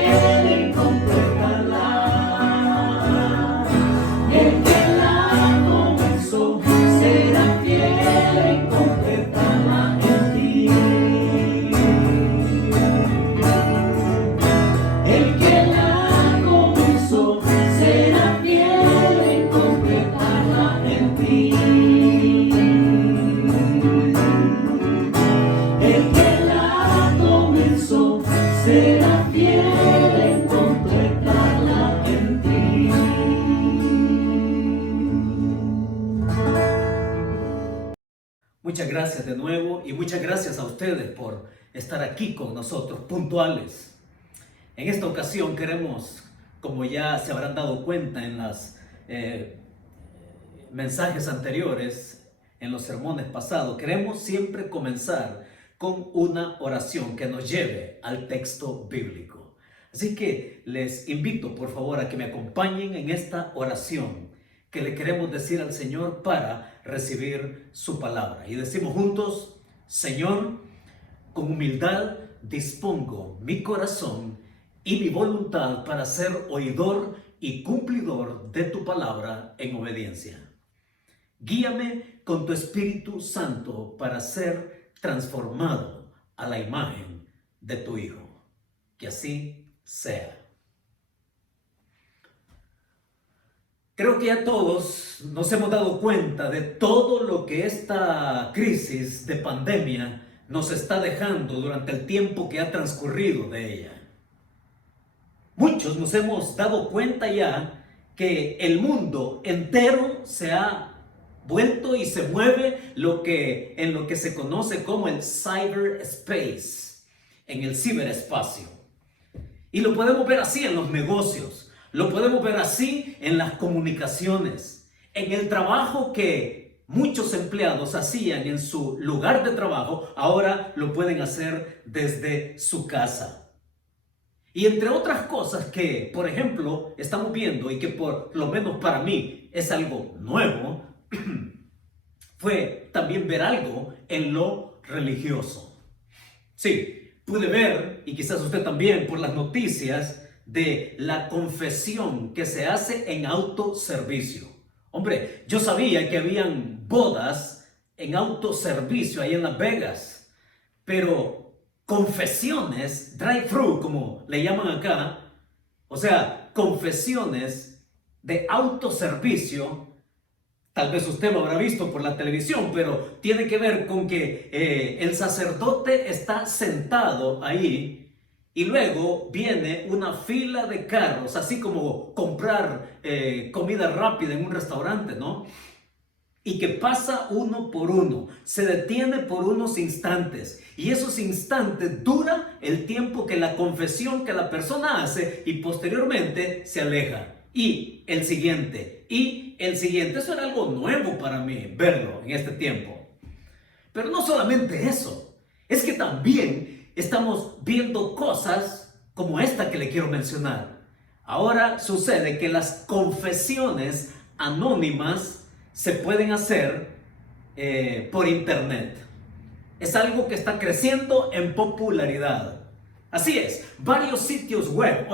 fiel en completarla. El que la comenzó será fiel en completarla en ti. El que la comenzó será fiel en completarla en ti. El que la comenzó será fiel en completarla en ti. Muchas gracias de nuevo y muchas gracias a ustedes por estar aquí con nosotros, puntuales. En esta ocasión queremos, como ya se habrán dado cuenta en los mensajes anteriores, en los sermones pasados, queremos siempre comenzar con una oración que nos lleve al texto bíblico. Así que les invito por favor a que me acompañen en esta oración que le queremos decir al Señor para recibir su palabra. Y decimos juntos: Señor, con humildad dispongo mi corazón y mi voluntad para ser oidor y cumplidor de tu palabra en obediencia. Guíame con tu Espíritu Santo para ser transformado a la imagen de tu Hijo. Que así sea. Creo que ya todos nos hemos dado cuenta de todo lo que esta crisis de pandemia nos está dejando durante el tiempo que ha transcurrido de ella. Muchos nos hemos dado cuenta ya que el mundo entero se ha vuelto y se mueve en lo que se conoce como el cyberspace, en el ciberespacio. Y lo podemos ver así en los negocios, lo podemos ver así en las comunicaciones, en el trabajo que muchos empleados hacían en su lugar de trabajo, ahora lo pueden hacer desde su casa. Y entre otras cosas que, por ejemplo, estamos viendo y que por lo menos para mí es algo nuevo, fue también ver algo en lo religioso. Sí, pude ver, y quizás usted también por las noticias, de la confesión que se hace en autoservicio. Hombre, yo sabía que habían bodas en autoservicio ahí en Las Vegas, pero confesiones, drive-thru como le llaman acá, o sea, confesiones de autoservicio. Tal vez usted lo habrá visto por la televisión, pero tiene que ver con que el sacerdote está sentado ahí y luego viene una fila de carros, así como comprar comida rápida en un restaurante, ¿no? Y que pasa uno por uno, se detiene por unos instantes y esos instantes dura el tiempo que la confesión que la persona hace y posteriormente se aleja. Y el siguiente, eso era algo nuevo para mí, verlo en este tiempo. Pero no solamente eso, es que también estamos viendo cosas como esta que le quiero mencionar. Ahora sucede que las confesiones anónimas se pueden hacer por internet. Es algo que está creciendo en popularidad. Así es, varios sitios web,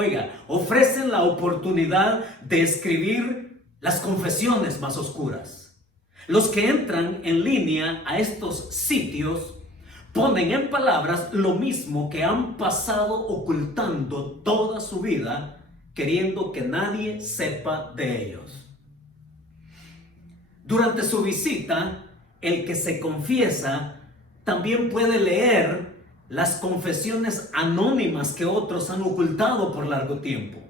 ofrecen la oportunidad de escribir las confesiones más oscuras. Los que entran en línea a estos sitios ponen en palabras lo mismo que han pasado ocultando toda su vida, queriendo que nadie sepa de ellos. Durante su visita, el que se confiesa también puede leer las confesiones anónimas que otros han ocultado por largo tiempo.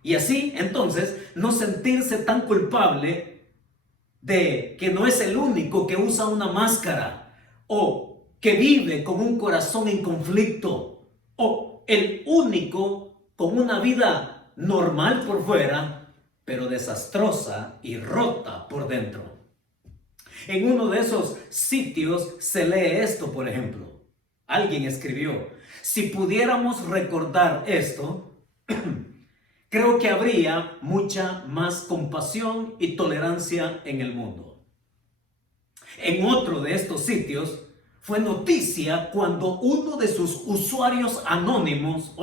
Y así, entonces, no sentirse tan culpable de que no es el único que usa una máscara o que vive con un corazón en conflicto o el único con una vida normal por fuera, pero desastrosa y rota por dentro. En uno de esos sitios se lee esto, por ejemplo. Alguien escribió: si pudiéramos recordar esto, creo que habría mucha más compasión y tolerancia en el mundo. En otro de estos sitios fue noticia cuando uno de sus usuarios anónimos,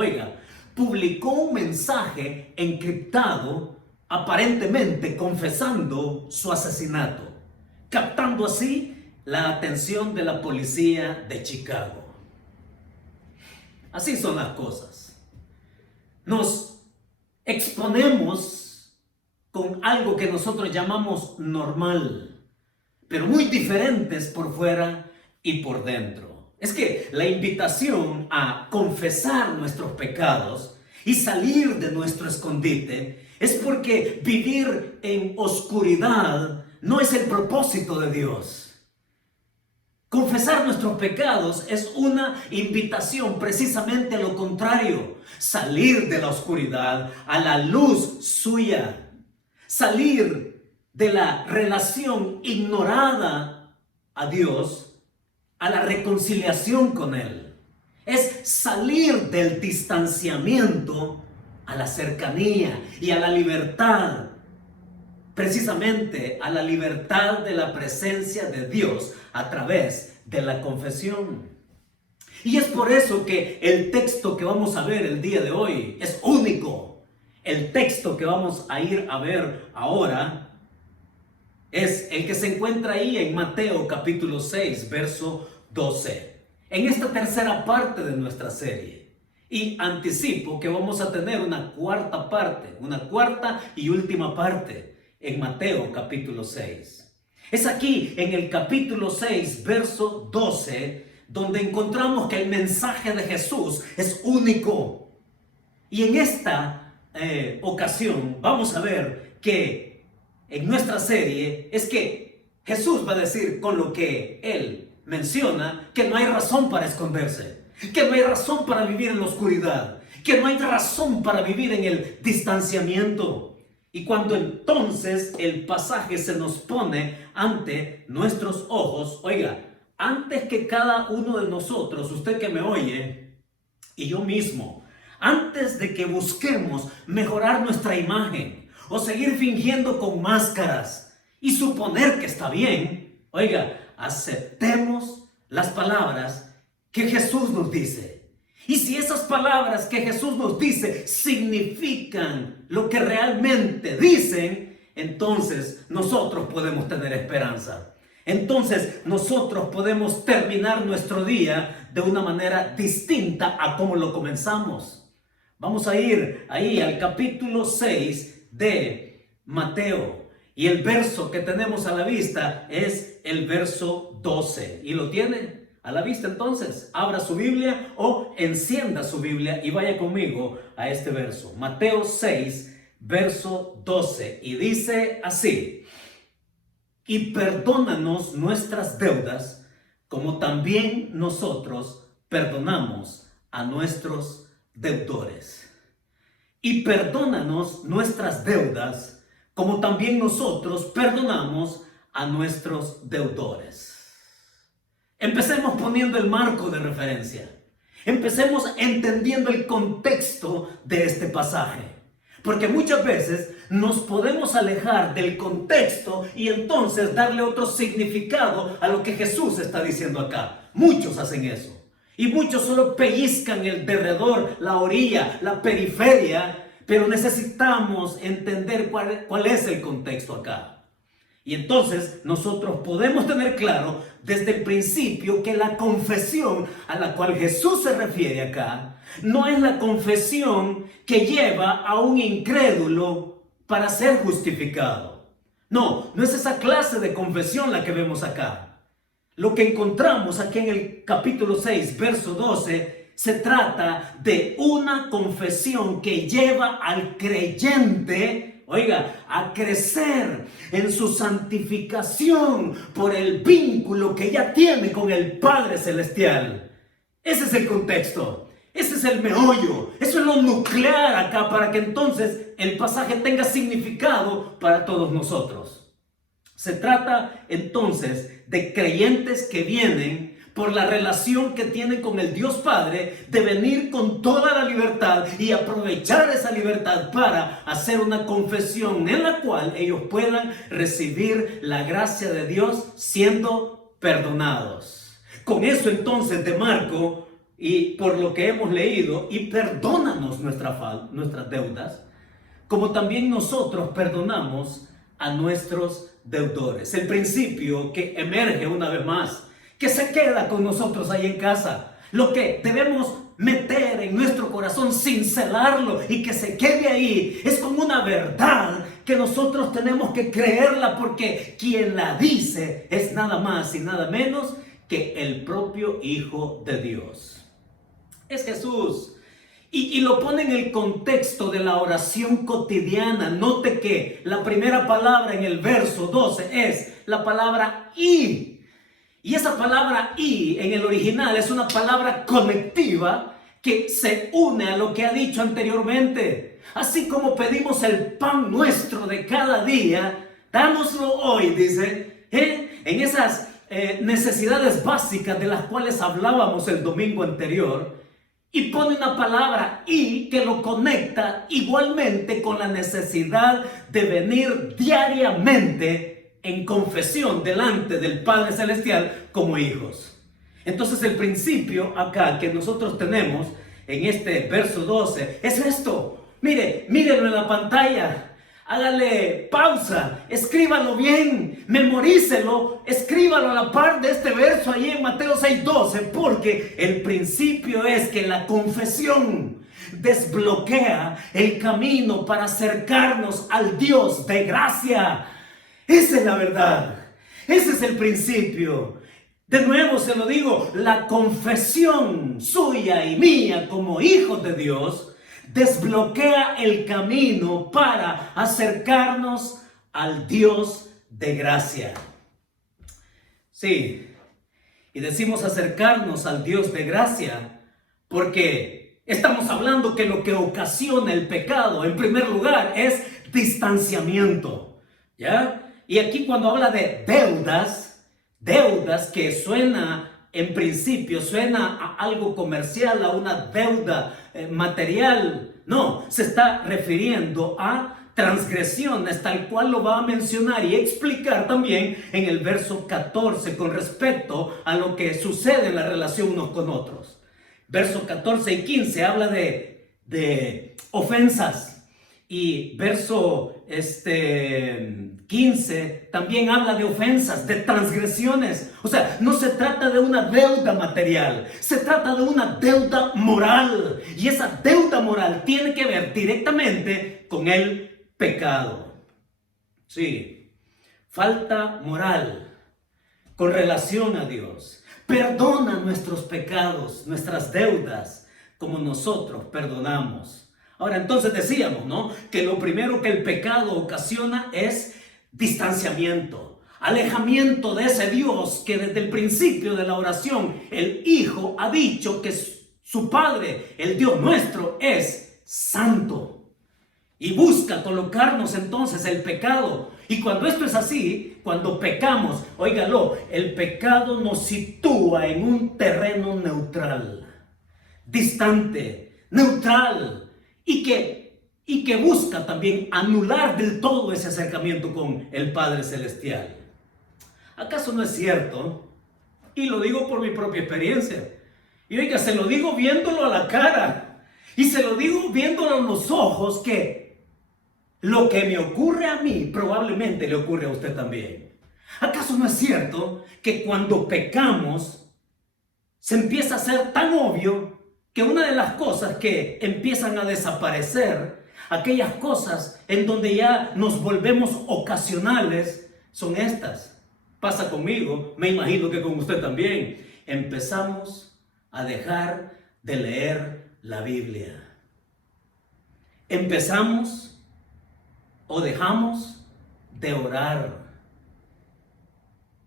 publicó un mensaje encriptado, aparentemente confesando su asesinato, captando así la atención de la policía de Chicago. Así son las cosas. Nos exponemos con algo que nosotros llamamos normal, pero muy diferentes por fuera y por dentro. Es que la invitación a confesar nuestros pecados y salir de nuestro escondite es porque vivir en oscuridad no es el propósito de Dios. Confesar nuestros pecados es una invitación precisamente a lo contrario, salir de la oscuridad a la luz suya, salir de la relación ignorada a Dios a la reconciliación con Él. Es salir del distanciamiento a la cercanía y a la libertad, precisamente a la libertad de la presencia de Dios a través de la confesión. Y es por eso que el texto que vamos a ver el día de hoy es único. El texto que vamos a ir a ver ahora es el que se encuentra ahí en Mateo capítulo 6, verso 12. En esta tercera parte de nuestra serie. Y anticipo que vamos a tener una cuarta parte, una cuarta y última parte en Mateo capítulo 6. Es aquí en el capítulo 6, verso 12, donde encontramos que el mensaje de Jesús es único. Y en esta ocasión vamos a ver que en nuestra serie es que Jesús va a decir con lo que Él menciona que no hay razón para esconderse, que no hay razón para vivir en la oscuridad, que no hay razón para vivir en el distanciamiento. Y cuando entonces el pasaje se nos pone ante nuestros ojos, oiga, antes que cada uno de nosotros, usted que me oye, y yo mismo, antes de que busquemos mejorar nuestra imagen o seguir fingiendo con máscaras y suponer que está bien, oiga, aceptemos las palabras que Jesús nos dice. Y si esas palabras que Jesús nos dice significan lo que realmente dicen, entonces nosotros podemos tener esperanza. Entonces nosotros podemos terminar nuestro día de una manera distinta a como lo comenzamos. Vamos a ir ahí al capítulo 6 de Mateo. Y el verso que tenemos a la vista es el verso 12. ¿Y lo tiene a la vista entonces? Abra su Biblia o encienda su Biblia y vaya conmigo a este verso. Mateo 6, verso 12. Y dice así: y perdónanos nuestras deudas, como también nosotros perdonamos a nuestros deudores. Y perdónanos nuestras deudas, como también nosotros perdonamos a nuestros deudores. Empecemos poniendo el marco de referencia. Empecemos entendiendo el contexto de este pasaje. Porque muchas veces nos podemos alejar del contexto y entonces darle otro significado a lo que Jesús está diciendo acá. Muchos hacen eso. Y muchos solo pellizcan el derredor, la orilla, la periferia, pero necesitamos entender cuál es el contexto acá. Y entonces nosotros podemos tener claro desde el principio que la confesión a la cual Jesús se refiere acá no es la confesión que lleva a un incrédulo para ser justificado. No es esa clase de confesión la que vemos acá. Lo que encontramos aquí en el capítulo 6, verso 12, se trata de una confesión que lleva al creyente, oiga, a crecer en su santificación por el vínculo que ya tiene con el Padre Celestial. Ese es el contexto, ese es el meollo, eso es lo nuclear acá para que entonces el pasaje tenga significado para todos nosotros. Se trata entonces de creyentes que vienen por la relación que tienen con el Dios Padre, de venir con toda la libertad y aprovechar esa libertad para hacer una confesión en la cual ellos puedan recibir la gracia de Dios siendo perdonados. Con eso entonces demarco y por lo que hemos leído, y perdónanos nuestras deudas, como también nosotros perdonamos a nuestros deudores. El principio que emerge una vez más, que se queda con nosotros ahí en casa, lo que debemos meter en nuestro corazón, cincelarlo y que se quede ahí, es como una verdad que nosotros tenemos que creerla, porque quien la dice es nada más y nada menos que el propio Hijo de Dios. Es Jesús. Y lo pone en el contexto de la oración cotidiana. Note que la primera palabra en el verso 12 es la palabra y. Y esa palabra y en el original es una palabra conectiva que se une a lo que ha dicho anteriormente. Así como pedimos el pan nuestro de cada día, dámoslo hoy, dice, en esas necesidades básicas de las cuales hablábamos el domingo anterior. Y pone una palabra y que lo conecta igualmente con la necesidad de venir diariamente en confesión delante del Padre Celestial como hijos. Entonces el principio acá que nosotros tenemos en este verso 12 es esto. Mírenlo en la pantalla. Hágale pausa, escríbalo bien, memorícelo, escríbalo a la par de este verso ahí en Mateo 6:12, porque el principio es que la confesión desbloquea el camino para acercarnos al Dios de gracia. Esa es la verdad, ese es el principio. De nuevo se lo digo, la confesión suya y mía como hijos de Dios desbloquea el camino para acercarnos al Dios de gracia. Sí, y decimos acercarnos al Dios de gracia porque estamos hablando que lo que ocasiona el pecado, en primer lugar, es distanciamiento, ¿ya? Y aquí cuando habla de deudas que suena, en principio suena a algo comercial, a una deuda material. No, se está refiriendo a transgresiones, tal cual lo va a mencionar y explicar también en el verso 14 con respecto a lo que sucede en la relación unos con otros. Versos 14 y 15 habla de ofensas. Y verso 15 también habla de ofensas, de transgresiones. O sea, no se trata de una deuda material, se trata de una deuda moral. Y esa deuda moral tiene que ver directamente con el pecado. Sí, falta moral con relación a Dios. Perdona nuestros pecados, nuestras deudas, como nosotros perdonamos. Ahora, entonces decíamos, ¿no?, que lo primero que el pecado ocasiona es distanciamiento, alejamiento de ese Dios que desde el principio de la oración el Hijo ha dicho que su Padre, el Dios nuestro, es santo. Y busca colocarnos entonces el pecado. Y cuando esto es así, cuando pecamos, óigalo, el pecado nos sitúa en un terreno neutral, distante, neutral. Y que busca también anular del todo ese acercamiento con el Padre Celestial. ¿Acaso no es cierto? Y lo digo por mi propia experiencia. Y oiga, se lo digo viéndolo a la cara. Y se lo digo viéndolo en los ojos, que lo que me ocurre a mí probablemente le ocurre a usted también. ¿Acaso no es cierto que cuando pecamos se empieza a hacer tan obvio que una de las cosas que empiezan a desaparecer, aquellas cosas en donde ya nos volvemos ocasionales, son estas? Pasa conmigo, me imagino que con usted también. Empezamos a dejar de leer la Biblia. Empezamos o dejamos de orar.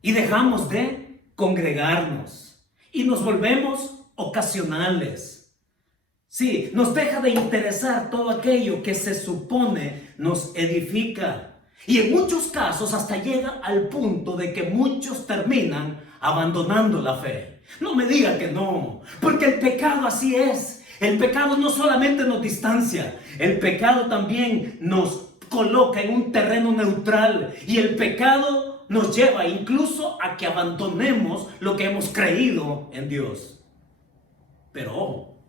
Y dejamos de congregarnos. Y nos volvemos ocasionales. Sí, nos deja de interesar todo aquello que se supone nos edifica. Y en muchos casos hasta llega al punto de que muchos terminan abandonando la fe. No me diga que no, porque el pecado así es. El pecado no solamente nos distancia, el pecado también nos coloca en un terreno neutral. Y el pecado nos lleva incluso a que abandonemos lo que hemos creído en Dios. Pero ojo,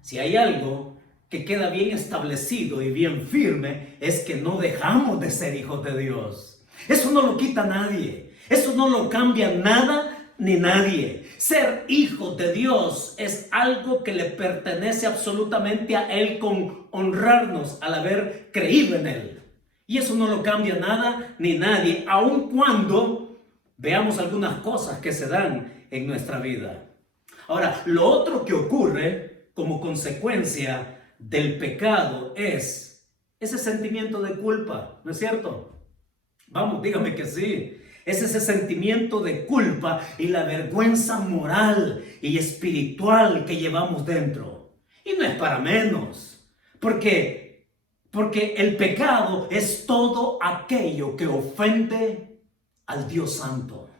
si hay algo que queda bien establecido y bien firme, es que no dejamos de ser hijos de Dios. Eso no lo quita nadie. Eso no lo cambia nada ni nadie. Ser hijo de Dios es algo que le pertenece absolutamente a Él, con honrarnos al haber creído en Él. Y eso no lo cambia nada ni nadie, aun cuando veamos algunas cosas que se dan en nuestra vida. Ahora, lo otro que ocurre como consecuencia del pecado es ese sentimiento de culpa, ¿no es cierto? Vamos, dígame que sí. Es ese sentimiento de culpa y la vergüenza moral y espiritual que llevamos dentro. Y no es para menos, porque el pecado es todo aquello que ofende al Dios Santo,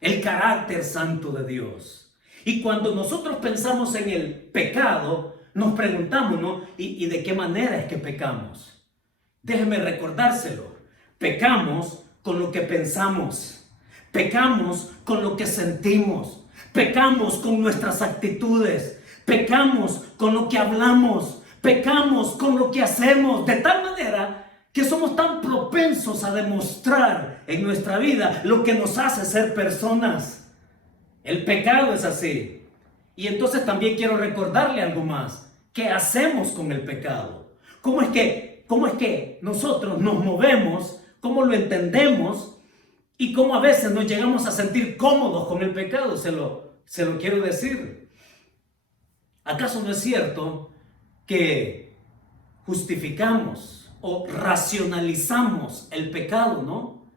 el carácter santo de Dios. Y cuando nosotros pensamos en el pecado, nos preguntamos, ¿no? ¿Y de qué manera es que pecamos? Déjeme recordárselo. Pecamos con lo que pensamos, pecamos con lo que sentimos, pecamos con nuestras actitudes, pecamos con lo que hablamos, pecamos con lo que hacemos, de tal manera que somos tan propensos a demostrar en nuestra vida lo que nos hace ser personas. El pecado es así. Y entonces también quiero recordarle algo más. ¿Qué hacemos con el pecado? ¿Cómo es que nosotros nos movemos? ¿Cómo lo entendemos? Y cómo a veces nos llegamos a sentir cómodos con el pecado. Se lo quiero decir. ¿Acaso no es cierto que justificamos o racionalizamos el pecado, no?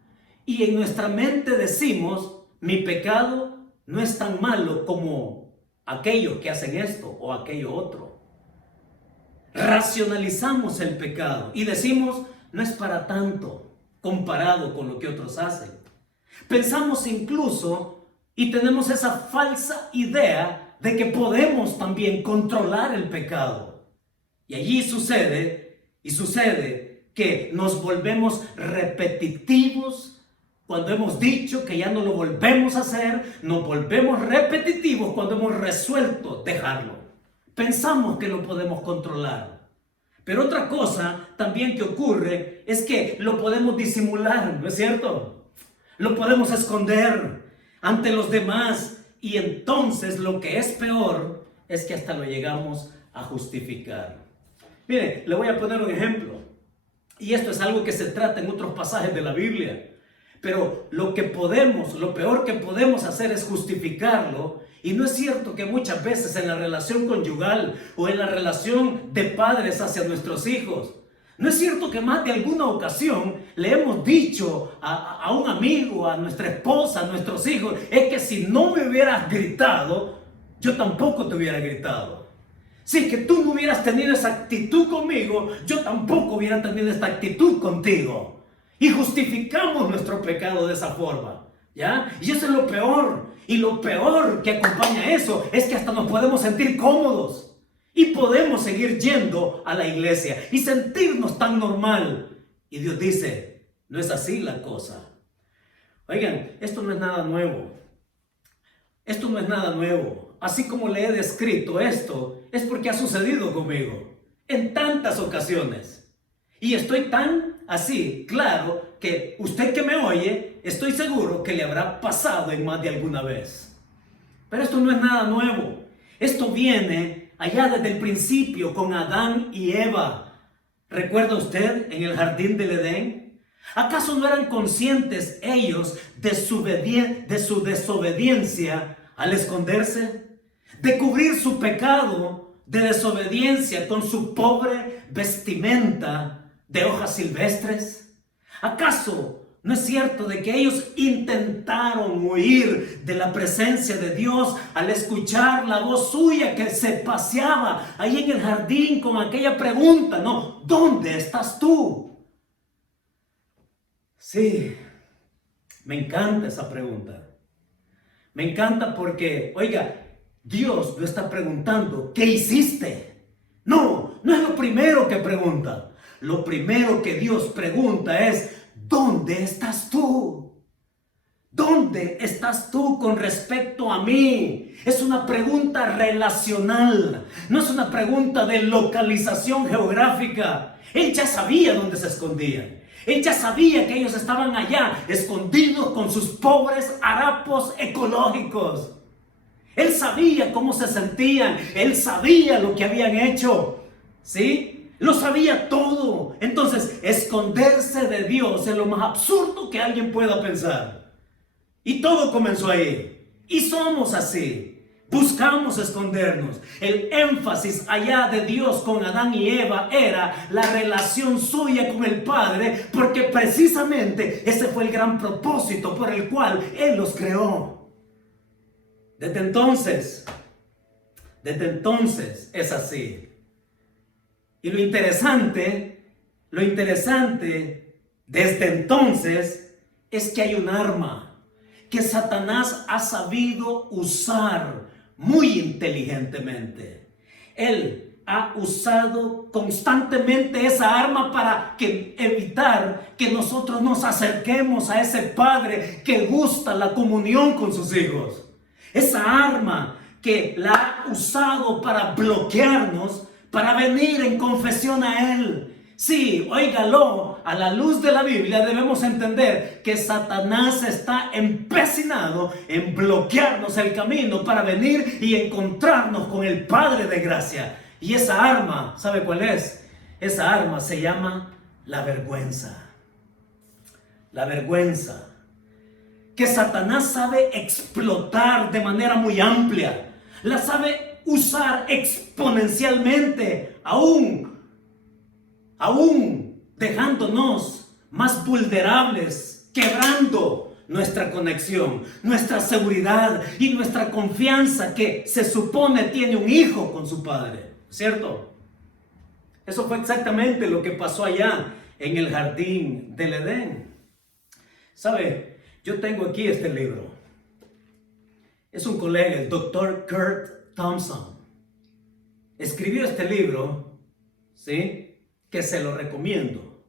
Y en nuestra mente decimos, mi pecado no es tan malo como aquellos que hacen esto o aquello otro. Racionalizamos el pecado y decimos, no es para tanto comparado con lo que otros hacen. Pensamos incluso y tenemos esa falsa idea de que podemos también controlar el pecado. Y allí sucede que nos volvemos repetitivos. Cuando hemos dicho que ya no lo volvemos a hacer, nos volvemos repetitivos cuando hemos resuelto dejarlo. Pensamos que lo podemos controlar. Pero otra cosa también que ocurre es que lo podemos disimular, ¿no es cierto? Lo podemos esconder ante los demás, y entonces lo que es peor es que hasta lo llegamos a justificar. Mire, le voy a poner un ejemplo. Y esto es algo que se trata en otros pasajes de la Biblia. Pero lo peor que podemos hacer es justificarlo. Y no es cierto que muchas veces en la relación conyugal o en la relación de padres hacia nuestros hijos, no es cierto que más de alguna ocasión le hemos dicho a un amigo, a nuestra esposa, a nuestros hijos, es que si no me hubieras gritado, yo tampoco te hubiera gritado. Si es que tú no hubieras tenido esa actitud conmigo, yo tampoco hubiera tenido esta actitud contigo. Y justificamos nuestro pecado de esa forma, ¿ya? Y eso es lo peor. Y lo peor que acompaña a eso es que hasta nos podemos sentir cómodos y podemos seguir yendo a la iglesia y sentirnos tan normal. Y Dios dice, no es así la cosa. Oigan, esto no es nada nuevo. Esto no es nada nuevo. Así como le he descrito esto, es porque ha sucedido conmigo en tantas ocasiones. Y estoy tan así, claro, que usted que me oye, estoy seguro que le habrá pasado en más de alguna vez. Pero esto no es nada nuevo. Esto viene allá desde el principio con Adán y Eva. ¿Recuerda usted en el jardín del Edén? ¿Acaso no eran conscientes ellos de su desobediencia al esconderse? De cubrir su pecado de desobediencia con su pobre vestimenta de hojas silvestres. ¿Acaso no es cierto de que ellos intentaron huir de la presencia de Dios al escuchar la voz suya que se paseaba ahí en el jardín con aquella pregunta, ¿no? ¿Dónde estás tú? Sí, me encanta esa pregunta. Me encanta porque, oiga, Dios no está preguntando, ¿qué hiciste? No, no es lo primero que pregunta. Lo primero que Dios pregunta es, ¿dónde estás tú? ¿Dónde estás tú con respecto a mí? Es una pregunta relacional, no es una pregunta de localización geográfica. Él ya sabía dónde se escondían. Él ya sabía que ellos estaban allá, escondidos con sus pobres harapos ecológicos. Él sabía cómo se sentían, él sabía lo que habían hecho, ¿sí? Lo sabía todo. Entonces, esconderse de Dios es lo más absurdo que alguien pueda pensar. Y todo comenzó ahí. Y somos así. Buscamos escondernos. El énfasis allá de Dios con Adán y Eva era la relación suya con el Padre, porque precisamente ese fue el gran propósito por el cual Él los creó. Desde entonces es así. Y lo interesante desde entonces es que hay un arma que Satanás ha sabido usar muy inteligentemente. Él ha usado constantemente esa arma para evitar que nosotros nos acerquemos a ese Padre que gusta la comunión con sus hijos. Esa arma que la ha usado para bloquearnos, para venir en confesión a Él. Sí, óigalo, a la luz de la Biblia debemos entender que Satanás está empecinado en bloquearnos el camino para venir y encontrarnos con el Padre de gracia. Y esa arma, ¿sabe cuál es? Esa arma se llama la vergüenza. La vergüenza que Satanás sabe explotar de manera muy amplia. La sabe usar exponencialmente, aún dejándonos más vulnerables, quebrando nuestra conexión, nuestra seguridad y nuestra confianza que se supone tiene un hijo con su padre, ¿cierto? Eso fue exactamente lo que pasó allá en el jardín del Edén. ¿Sabe? Yo tengo aquí este libro. Es un colega, el Dr. Kurt Thompson. Escribió este libro, ¿sí? Que se lo recomiendo.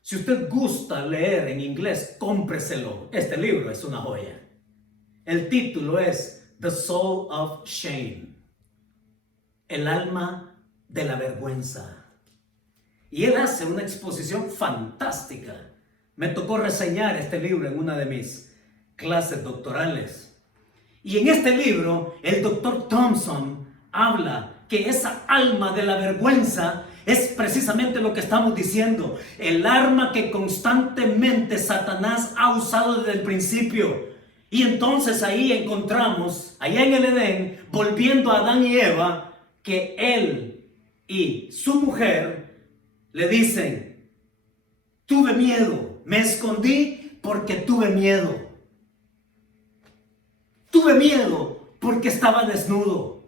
Si usted gusta leer en inglés, cómpreselo. Este libro es una joya. El título es The Soul of Shame. El alma de la vergüenza. Y él hace una exposición fantástica. Me tocó reseñar este libro en una de mis clases doctorales. Y en este libro, el Dr. Thompson habla que esa alma de la vergüenza es precisamente lo que estamos diciendo. El arma que constantemente Satanás ha usado desde el principio. Y entonces ahí encontramos, allá en el Edén, volviendo a Adán y Eva, que él y su mujer le dicen: tuve miedo, me escondí porque tuve miedo. Tuve miedo porque estaba desnudo.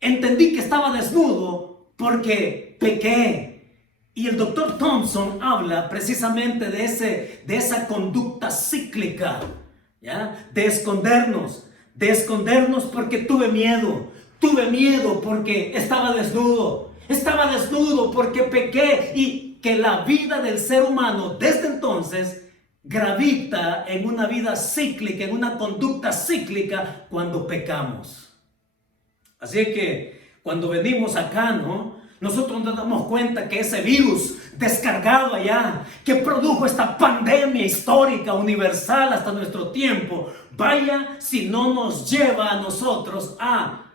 Entendí que estaba desnudo porque pequé. Y el Dr. Thompson habla precisamente de esa conducta cíclica, ¿ya? De escondernos porque tuve miedo porque estaba desnudo porque pequé, y que la vida del ser humano desde entonces gravita en una vida cíclica, en una conducta cíclica cuando pecamos. Así que cuando venimos acá, ¿no? Nosotros nos damos cuenta que ese virus descargado allá, que produjo esta pandemia histórica, universal hasta nuestro tiempo, vaya si no nos lleva a nosotros a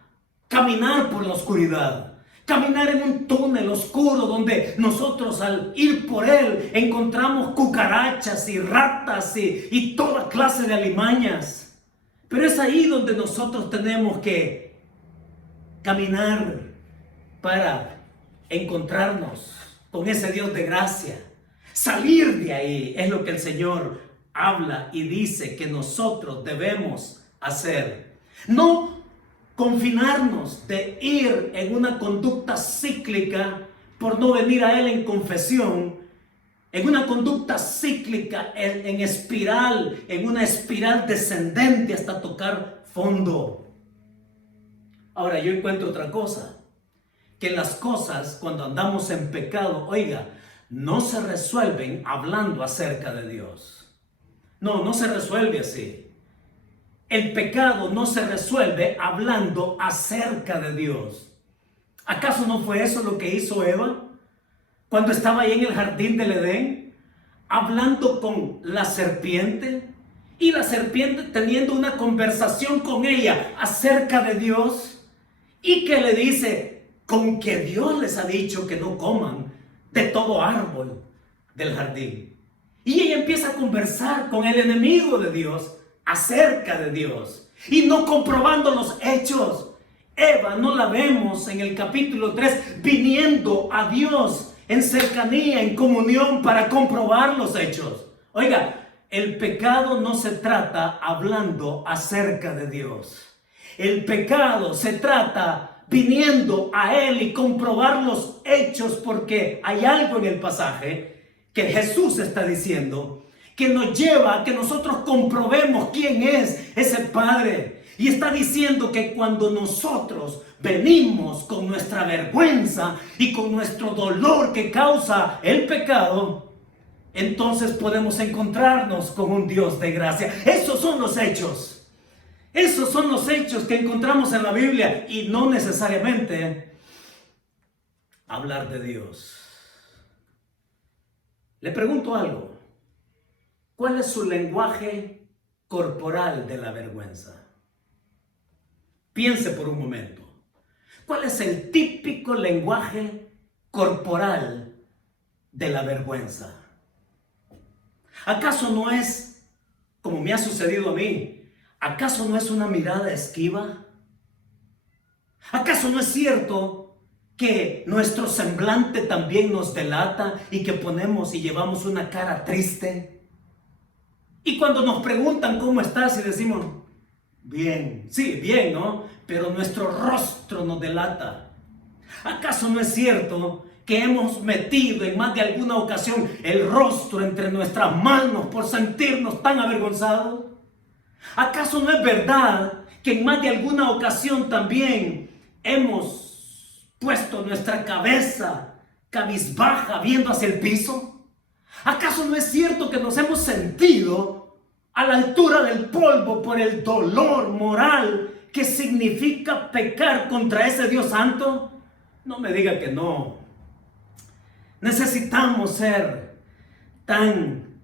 caminar por la oscuridad. Caminar en un túnel oscuro donde nosotros al ir por él encontramos cucarachas y ratas y toda clase de alimañas. Pero es ahí donde nosotros tenemos que caminar para encontrarnos con ese Dios de gracia. Salir de ahí es lo que el Señor habla y dice que nosotros debemos hacer. No confinarnos de ir en una conducta cíclica por no venir a Él en confesión, en una conducta cíclica, en espiral, en una espiral descendente hasta tocar fondo. Ahora yo encuentro otra cosa, que las cosas cuando andamos en pecado, oiga, no se resuelven hablando acerca de Dios. No, no se resuelve así. El pecado no se resuelve hablando acerca de Dios. ¿Acaso no fue eso lo que hizo Eva cuando estaba ahí en el jardín del Edén, hablando con la serpiente? Y la serpiente teniendo una conversación con ella acerca de Dios, y que le dice, con que Dios les ha dicho que no coman de todo árbol del jardín. Y ella empieza a conversar con el enemigo de Dios acerca de Dios, y no comprobando los hechos. Eva no la vemos en el capítulo 3 viniendo a Dios en cercanía, en comunión, para comprobar los hechos. Oiga, el pecado no se trata hablando acerca de Dios. El pecado se trata viniendo a Él y comprobar los hechos, porque hay algo en el pasaje que Jesús está diciendo que nos lleva a que nosotros comprobemos quién es ese Padre. Y está diciendo que cuando nosotros venimos con nuestra vergüenza y con nuestro dolor que causa el pecado, entonces podemos encontrarnos con un Dios de gracia. Esos son los hechos. Esos son los hechos que encontramos en la Biblia, y no necesariamente hablar de Dios. Le pregunto algo. ¿Cuál es su lenguaje corporal de la vergüenza? Piense por un momento. ¿Cuál es el típico lenguaje corporal de la vergüenza? ¿Acaso no es, como me ha sucedido a mí, acaso no es una mirada esquiva? ¿Acaso no es cierto que nuestro semblante también nos delata y que ponemos y llevamos una cara triste? Y cuando nos preguntan cómo estás y decimos, bien, sí, bien, ¿no? Pero nuestro rostro nos delata. ¿Acaso no es cierto que hemos metido en más de alguna ocasión el rostro entre nuestras manos por sentirnos tan avergonzados? ¿Acaso no es verdad que en más de alguna ocasión también hemos puesto nuestra cabeza cabizbaja viendo hacia el piso? ¿Acaso no es cierto que nos hemos sentido a la altura del polvo por el dolor moral que significa pecar contra ese Dios santo? No me diga que no. Necesitamos ser tan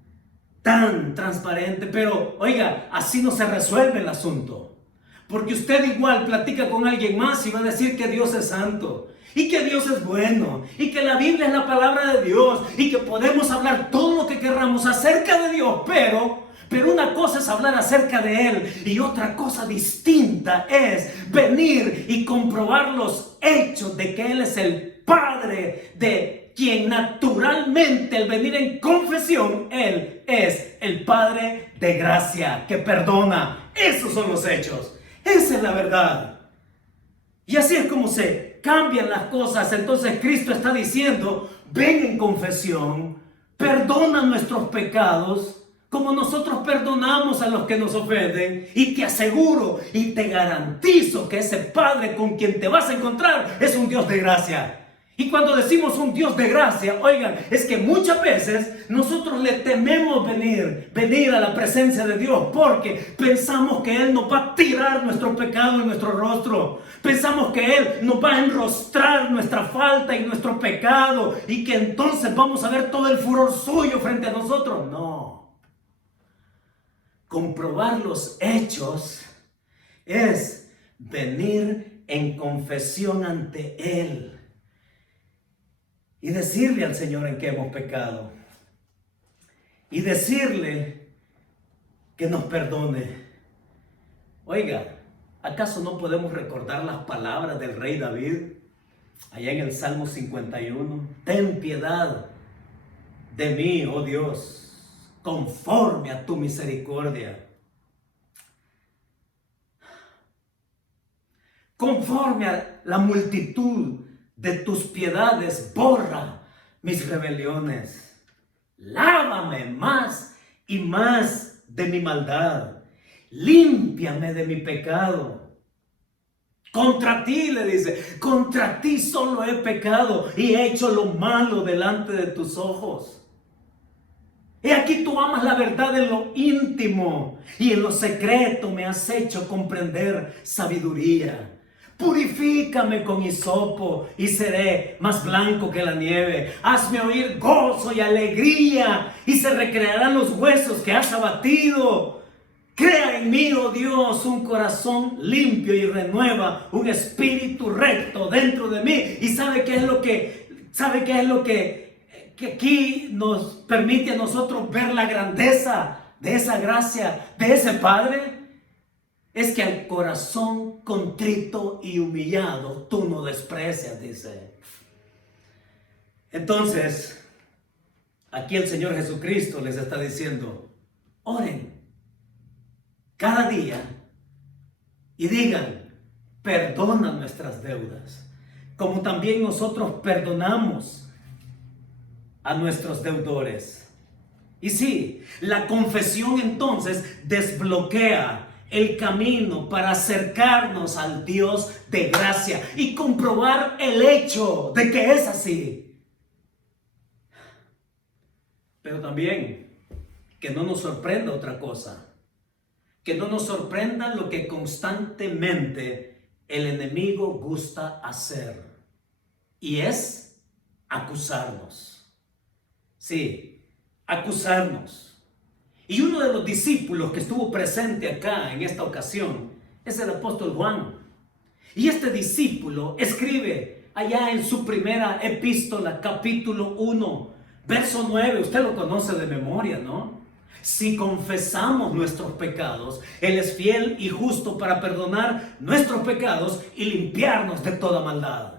transparente, pero oiga, así no se resuelve el asunto. Porque usted igual platica con alguien más y va a decir que Dios es santo, y que Dios es bueno, y que la Biblia es la palabra de Dios, y que podemos hablar todo lo que querramos acerca de Dios, pero una cosa es hablar acerca de Él, y otra cosa distinta es venir y comprobar los hechos de que Él es el Padre, de quien naturalmente al venir en confesión, Él es el Padre de gracia, que perdona. Esos son los hechos. Esa es la verdad. Y así es como se cambian las cosas. Entonces Cristo está diciendo, ven en confesión, perdona nuestros pecados, como nosotros perdonamos a los que nos ofenden, y te aseguro y te garantizo que ese Padre con quien te vas a encontrar es un Dios de gracia. Y cuando decimos un Dios de gracia, oigan, es que muchas veces nosotros le tememos venir a la presencia de Dios, porque pensamos que Él nos va a tirar nuestro pecado en nuestro rostro. Pensamos que Él nos va a enrostrar nuestra falta y nuestro pecado, y que entonces vamos a ver todo el furor suyo frente a nosotros. No. Comprobar los hechos es venir en confesión ante Él y decirle al Señor en qué hemos pecado, y decirle que nos perdone. Oiga, ¿acaso no podemos recordar las palabras del rey David allá en el Salmo 51? Ten piedad de mí, oh Dios, conforme a tu misericordia. Conforme a la multitud de tus piedades, borra mis rebeliones. Lávame más y más de mi maldad. Límpiame de mi pecado. Contra ti, le dice, contra ti solo he pecado y he hecho lo malo delante de tus ojos. He aquí tú amas la verdad en lo íntimo y en lo secreto me has hecho comprender sabiduría. Purifícame con hisopo y seré más blanco que la nieve. Hazme oír gozo y alegría y se recrearán los huesos que has abatido. Crea en mí, oh Dios, un corazón limpio y renueva un espíritu recto dentro de mí. ¿Y sabe qué es lo que aquí nos permite a nosotros ver la grandeza de esa gracia, de ese Padre? Es que al corazón contrito y humillado tú no desprecias, dice. Entonces, aquí el Señor Jesucristo les está diciendo, oren cada día y digan, perdona nuestras deudas, como también nosotros perdonamos a nuestros deudores. Y sí, la confesión entonces desbloquea el camino para acercarnos al Dios de gracia y comprobar el hecho de que es así. Pero también que no nos sorprenda otra cosa, que no nos sorprenda lo que constantemente el enemigo gusta hacer, y es acusarnos. Sí, acusarnos. Y uno de los discípulos que estuvo presente acá en esta ocasión es el apóstol Juan. Y este discípulo escribe allá en su primera epístola, capítulo 1, verso 9. Usted lo conoce de memoria, ¿no? Si confesamos nuestros pecados, Él es fiel y justo para perdonar nuestros pecados y limpiarnos de toda maldad.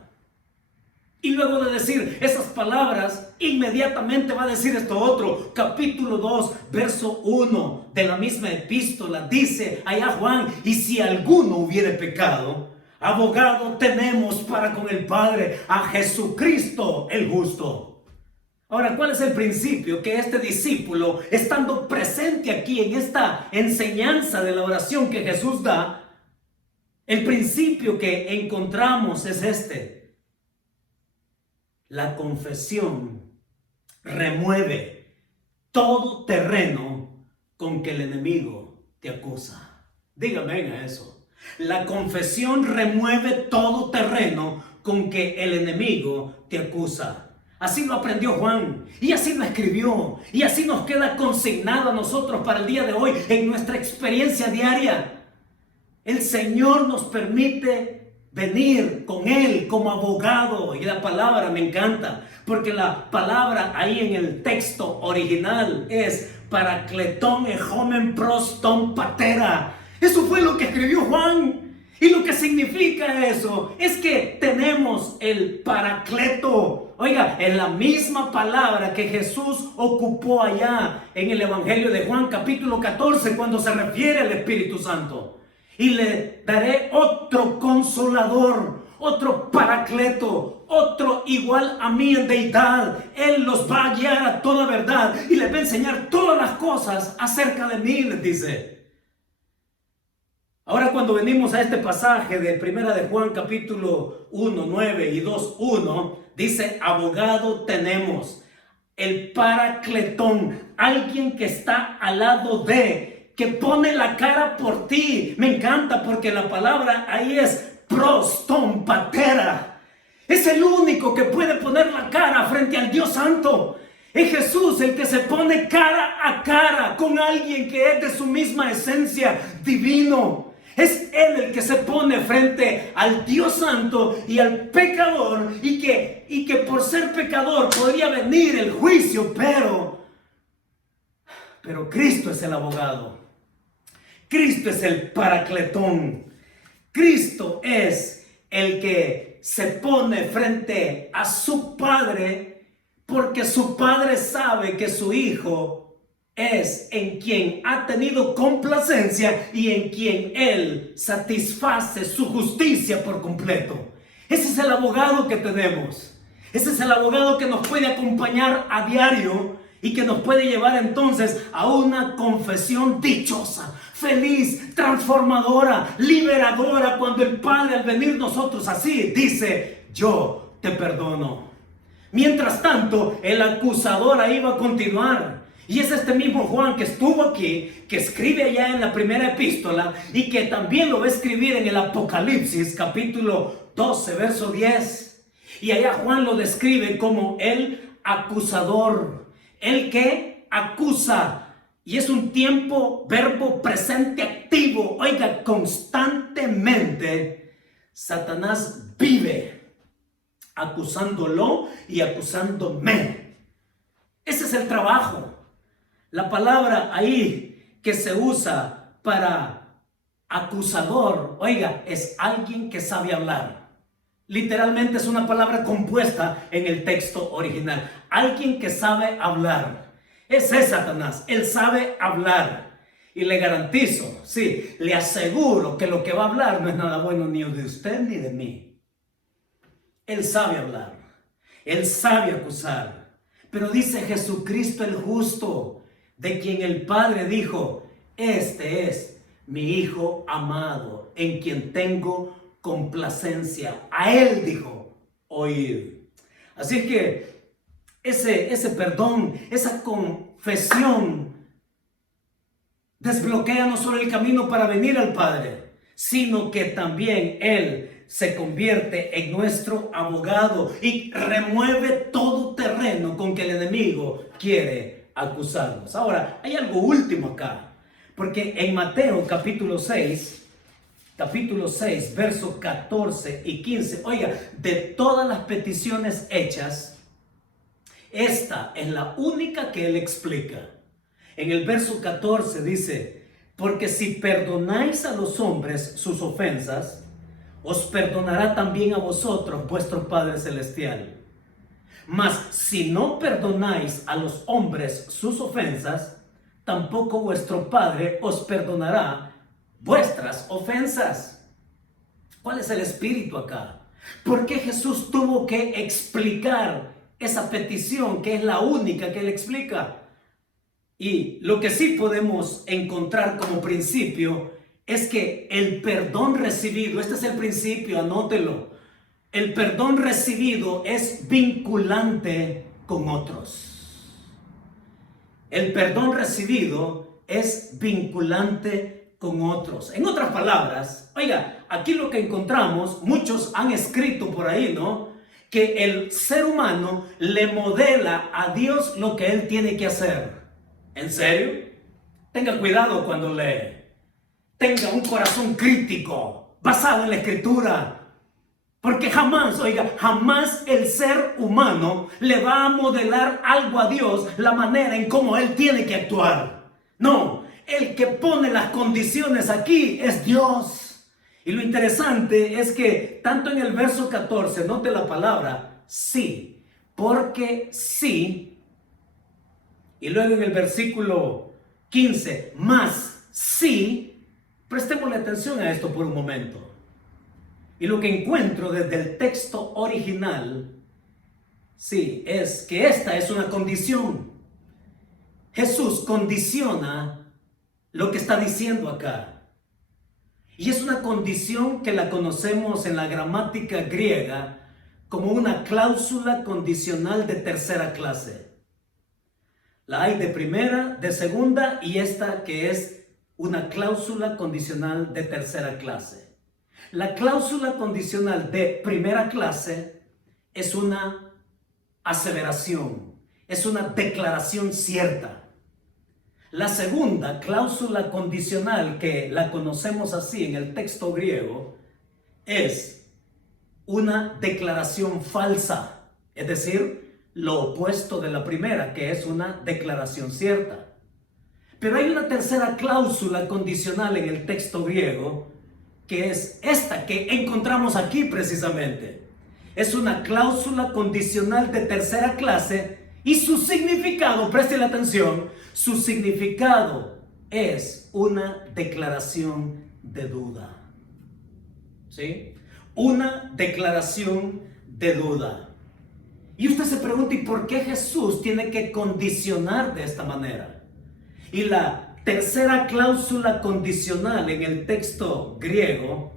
Y luego de decir esas palabras, inmediatamente va a decir esto otro. Capítulo 2, verso 1 de la misma epístola, dice allá Juan, y si alguno hubiere pecado, abogado tenemos para con el Padre, a Jesucristo el justo. Ahora, ¿cuál es el principio que este discípulo, estando presente aquí en esta enseñanza de la oración que Jesús da, el principio que encontramos es este? La confesión remueve todo terreno con que el enemigo te acusa. Dígame a eso. La confesión remueve todo terreno con que el enemigo te acusa. Así lo aprendió Juan y así lo escribió y así nos queda consignado a nosotros para el día de hoy en nuestra experiencia diaria. El Señor nos permite venir con Él como abogado. Y la palabra me encanta, porque la palabra ahí en el texto original es parakleton ejomen proston patera. Eso fue lo que escribió Juan. Y lo que significa eso es que tenemos el paracleto. Oiga, es la misma palabra que Jesús ocupó allá en el Evangelio de Juan capítulo 14 cuando se refiere al Espíritu Santo. Y le daré otro consolador, otro paracleto, otro igual a mí en deidad. Él los va a guiar a toda verdad y les va a enseñar todas las cosas acerca de mí, les dice. Ahora, cuando venimos a este pasaje de Primera de Juan capítulo 1, 9 y 2, 1, dice, abogado tenemos, el paracletón, alguien que está al lado de, que pone la cara por ti. Me encanta porque la palabra ahí es proston patera. Es el único que puede poner la cara frente al Dios Santo. Es Jesús el que se pone cara a cara con alguien que es de su misma esencia divino. Es Él el que se pone frente al Dios Santo y al pecador, y que por ser pecador podría venir el juicio, pero Cristo es el abogado. Cristo es el paracletón. Cristo es el que se pone frente a su Padre, porque su Padre sabe que su Hijo es en quien ha tenido complacencia y en quien Él satisface su justicia por completo. Ese es el abogado que tenemos. Ese es el abogado que nos puede acompañar a diario y que nos puede llevar entonces a una confesión dichosa, feliz, transformadora, liberadora, cuando el Padre al venir nosotros así dice, yo te perdono. Mientras tanto, el acusador ahí va a continuar Y es este mismo Juan que estuvo aquí, que escribe allá en la primera epístola y que también lo va a escribir en el Apocalipsis capítulo 12, verso 10. Y allá Juan lo describe como el acusador, el que acusa. Y es un tiempo, verbo presente activo. Oiga, constantemente Satanás vive acusándolo y acusándome. Ese es el trabajo. La palabra ahí que se usa para acusador, oiga, es alguien que sabe hablar. Literalmente es una palabra compuesta en el texto original. Alguien que sabe hablar. Ese es Satanás. Él sabe hablar. Y le garantizo, sí, le aseguro que lo que va a hablar no es nada bueno ni de usted ni de mí. Él sabe hablar. Él sabe acusar. Pero dice Jesucristo el justo, de quien el Padre dijo, este es mi Hijo amado, en quien tengo complacencia. A Él dijo, oíd. Así que ese perdón, esa confesión, desbloquea no solo el camino para venir al Padre, sino que también Él se convierte en nuestro abogado y remueve todo terreno con que el enemigo quiere acusarnos. Ahora, hay algo último acá, porque en Mateo capítulo 6, versos 14 y 15, oiga, de todas las peticiones hechas, esta es la única que él explica. En el verso 14 dice, porque si perdonáis a los hombres sus ofensas, os perdonará también a vosotros vuestro Padre Celestial. Mas si no perdonáis a los hombres sus ofensas, tampoco vuestro Padre os perdonará vuestras ofensas. ¿Cuál es el espíritu acá? ¿Por qué Jesús tuvo que explicar esa petición que es la única que él explica? Y lo que sí podemos encontrar como principio es que el perdón recibido, este es el principio, anótelo. El perdón recibido es vinculante con otros. El perdón recibido es vinculante con otros. En otras palabras, oiga, aquí lo que encontramos, muchos han escrito por ahí, ¿no? Que el ser humano le modela a Dios lo que él tiene que hacer. ¿En serio? Tenga cuidado cuando lee. Tenga un corazón crítico, basado en la Escritura. Porque jamás, oiga, jamás el ser humano le va a modelar algo a Dios, la manera en cómo Él tiene que actuar. No, el que pone las condiciones aquí es Dios. Y lo interesante es que tanto en el verso 14, note la palabra sí, porque sí. Y luego en el versículo 15, más sí. Prestémosle atención a esto por un momento. Y lo que encuentro desde el texto original, sí, es que esta es una condición. Jesús condiciona lo que está diciendo acá. Y es una condición que la conocemos en la gramática griega como una cláusula condicional de tercera clase. La hay de primera, de segunda y esta que es una cláusula condicional de tercera clase. La cláusula condicional de primera clase es una aseveración, es una declaración cierta. La segunda cláusula condicional, que la conocemos así en el texto griego, es una declaración falsa, es decir, lo opuesto de la primera, que es una declaración cierta. Pero hay una tercera cláusula condicional en el texto griego, que es esta que encontramos aquí precisamente. Es una cláusula condicional de tercera clase y su significado, presten atención, su significado es una declaración de duda. ¿Sí? Una declaración de duda. Y usted se pregunta, ¿y por qué Jesús tiene que condicionar de esta manera? Y la tercera cláusula condicional en el texto griego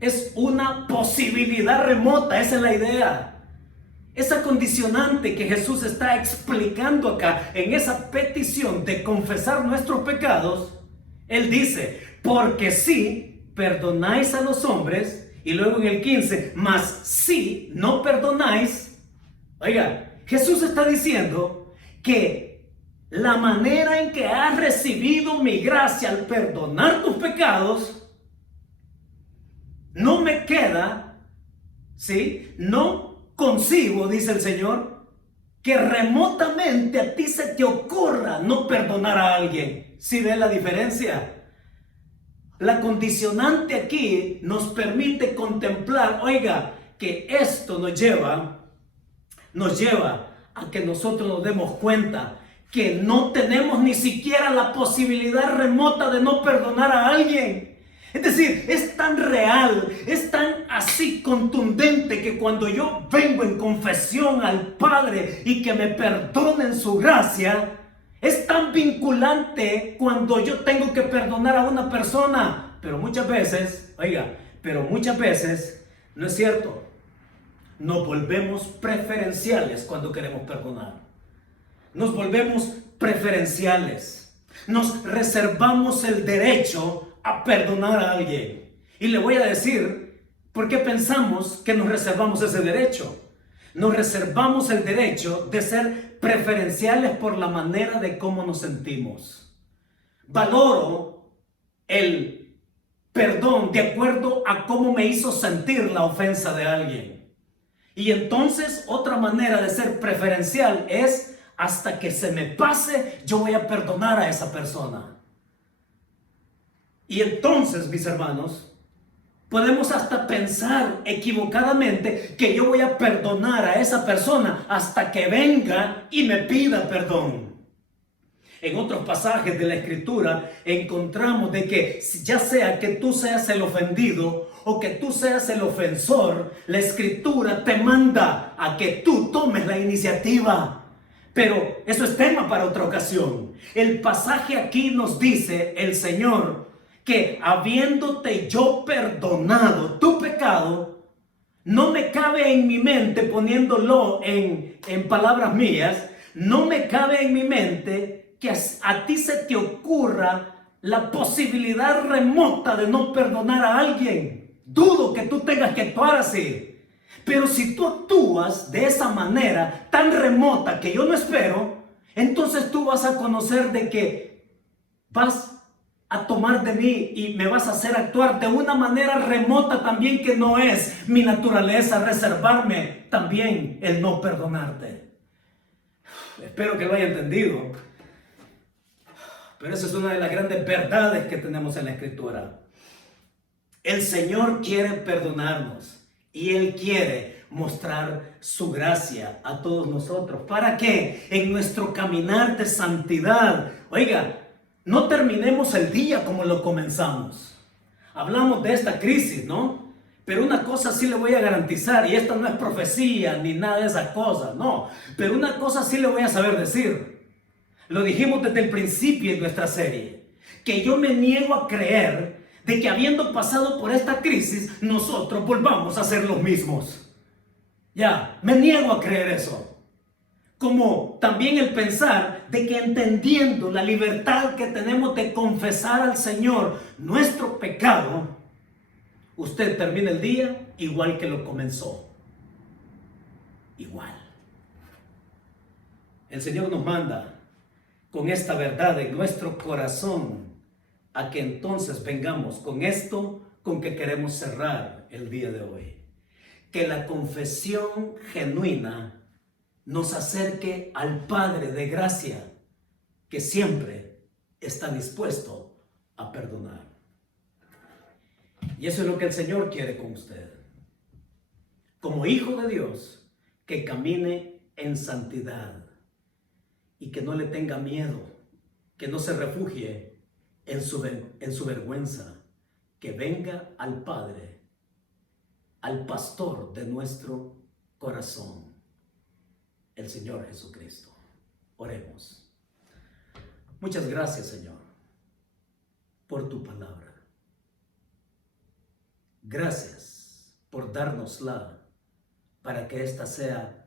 es una posibilidad remota, esa es la idea. esa condicionante que Jesús está explicando acá en esa petición de confesar nuestros pecados, Él dice, porque si perdonáis a los hombres, y luego en el 15, mas si no perdonáis, oiga, Jesús está diciendo que la manera en que has recibido mi gracia al perdonar tus pecados, no me queda, ¿sí? No concibo, dice el Señor, que remotamente a ti se te ocurra no perdonar a alguien. ¿Sí ve la diferencia? La condicionante aquí nos permite contemplar, oiga, que esto nos lleva a que nosotros nos demos cuenta que no tenemos ni siquiera la posibilidad remota de no perdonar a alguien. Es decir, es tan real, es tan así contundente que cuando yo vengo en confesión al Padre y que me perdonen su gracia, es tan vinculante cuando yo tengo que perdonar a una persona. Pero muchas veces, no es cierto. Nos volvemos preferenciales cuando queremos perdonar. Nos volvemos preferenciales. Nos reservamos el derecho a perdonar a alguien. Y le voy a decir por qué pensamos que nos reservamos ese derecho. Nos reservamos el derecho de ser preferenciales por la manera de cómo nos sentimos. Valoro el perdón de acuerdo a cómo me hizo sentir la ofensa de alguien. Y entonces otra manera de ser preferencial es hasta que se me pase, yo voy a perdonar a esa persona. Y entonces, mis hermanos, podemos hasta pensar equivocadamente que yo voy a perdonar a esa persona hasta que venga y me pida perdón. En otros pasajes de la Escritura encontramos de que ya sea que tú seas el ofendido o que tú seas el ofensor, la Escritura te manda a que tú tomes la iniciativa. Pero eso es tema para otra ocasión. El pasaje aquí nos dice el Señor que habiéndote yo perdonado tu pecado, no me cabe en mi mente, poniéndolo en palabras mías, no me cabe en mi mente que a ti se te ocurra la posibilidad remota de no perdonar a alguien. Dudo que tú tengas que actuar así. Pero si tú actúas de esa manera tan remota que yo no espero, entonces tú vas a conocer de que vas a tomar de mí y me vas a hacer actuar de una manera remota también que no es mi naturaleza reservarme también el no perdonarte. Espero que lo haya entendido. Pero esa es una de las grandes verdades que tenemos en la Escritura. El Señor quiere perdonarnos y Él quiere mostrar su gracia a todos nosotros. ¿Para qué? En nuestro caminar de santidad, oiga, no terminemos el día como lo comenzamos. Hablamos de esta crisis, ¿no? Pero una cosa sí le voy a garantizar, y esta no es profecía ni nada de esas cosas, no. Pero una cosa sí le voy a saber decir. Lo dijimos desde el principio de nuestra serie, que yo me niego a creer de que habiendo pasado por esta crisis, nosotros volvamos a ser los mismos. Ya, me niego a creer eso. Como también el pensar de que entendiendo la libertad que tenemos de confesar al Señor nuestro pecado, usted termina el día igual que lo comenzó. Igual. El Señor nos manda con esta verdad en nuestro corazón a que entonces vengamos con esto con que queremos cerrar el día de hoy. Que la confesión genuina nos acerque al Padre de gracia, que siempre está dispuesto a perdonar. Y eso es lo que el Señor quiere con usted. Como hijo de Dios, que camine en santidad y que no le tenga miedo, que no se refugie en su vergüenza, que venga al Padre, al pastor de nuestro corazón, el Señor Jesucristo. Oremos. Muchas gracias, Señor, por tu palabra. Gracias por dárnosla para que ésta sea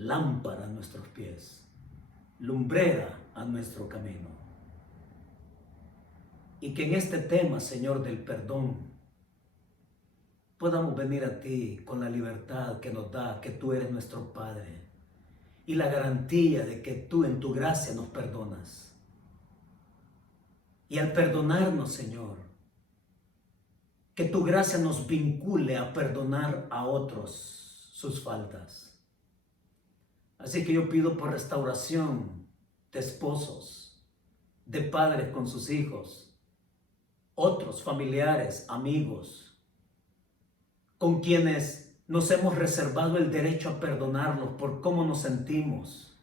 lámpara a nuestros pies, lumbrera a nuestro camino. Y que en este tema, Señor, del perdón, podamos venir a ti con la libertad que nos da que tú eres nuestro Padre y la garantía de que tú en tu gracia nos perdonas. Y al perdonarnos, Señor, que tu gracia nos vincule a perdonar a otros sus faltas. Así que yo pido por restauración de esposos, de padres con sus hijos, otros familiares, amigos, con quienes nos hemos reservado el derecho a perdonarlos por cómo nos sentimos,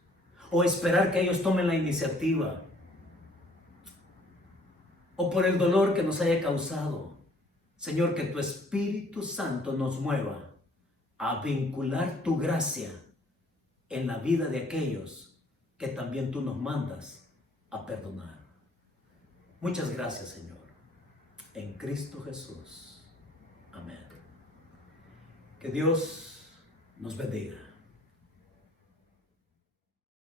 o esperar que ellos tomen la iniciativa, o por el dolor que nos haya causado. Señor, que tu Espíritu Santo nos mueva a vincular tu gracia en la vida de aquellos que también tú nos mandas a perdonar. Muchas gracias, Señor. En Cristo Jesús. Amén. Que Dios nos bendiga.